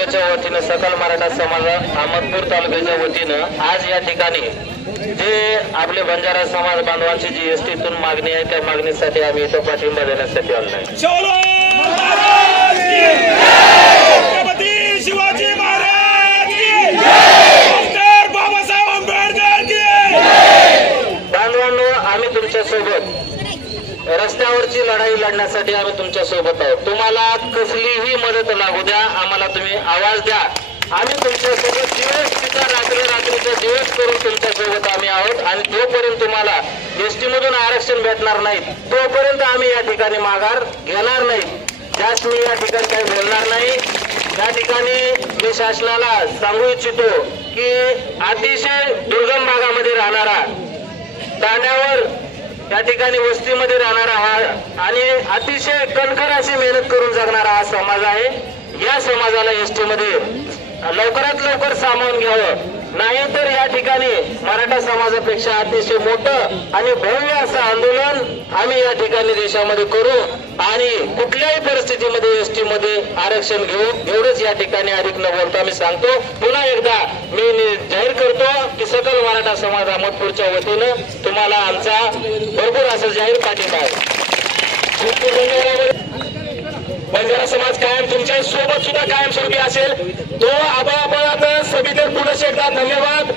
तालुक्याच्या वतीनं सकल मराठा समाज अहमदपूर तालुक्याच्या वतीनं आज या ठिकाणी जे आपले बंजारा समाज बांधवांची जी एसटीतून मागणी आहे त्या मागणीसाठी आम्ही इथं पाठिंबा देण्यासाठी आलो आहे। छत्रपती शिवाजी महाराज की डॉक्टर बाबासाहेब आंबेडकर की बांधवांनो, आम्ही तुमच्या सोबत रस्त्यावरची लढाई लढण्यासाठी आम्ही तुमच्या सोबत आहोत। तुम्हाला कसलीही मदत लागू द्या, आम्हाला तुम्ही आवाज द्या, आम्ही तुमच्या सोबत दिवस पिता रात्रीचा दिवस करून तुमच्या सोबत आम्ही आहोत। आणि जोपर्यंत तुम्हाला एसटी मधून आरक्षण भेटणार नाही तोपर्यंत आम्ही या ठिकाणी माघार घेणार नाही। त्यास मी या ठिकाणी काही बोलणार नाही। या ठिकाणी मी शासनाला सांगू इच्छितो की अतिशय दुर्गम भागामध्ये राहणारा, तांड्यावर या ठिकाणी वस्तीमध्ये राहणारा हा आणि अतिशय कणखर अशी मेहनत करून जगणारा हा समाज आहे। या समाजाला एसटी मध्ये लवकरात लवकर सामावून घ्यावं, नाही तर या ठिकाणी मराठा समाजापेक्षा अतिशय मोठं आणि भव्य असं आंदोलन आम्ही या ठिकाणी देशामध्ये करू आणि कुठल्याही परिस्थितीमध्ये एसटी मध्ये आरक्षण घेऊ। एवढंच या ठिकाणी अधिक न बोलता मी सांगतो। पुन्हा एकदा मी जाहीर करतो की सकल मराठा समाज अहमदपूरच्या वतीनं तुम्हाला आमचा भरपूर असं जाहीर पाठिंबा आहे। बंजारा समाज कायम तुमच्या सोबत सुद्धा कायमस्वरूपी असेल। तो आबा सभितर पुन्हा एकदा धन्यवाद।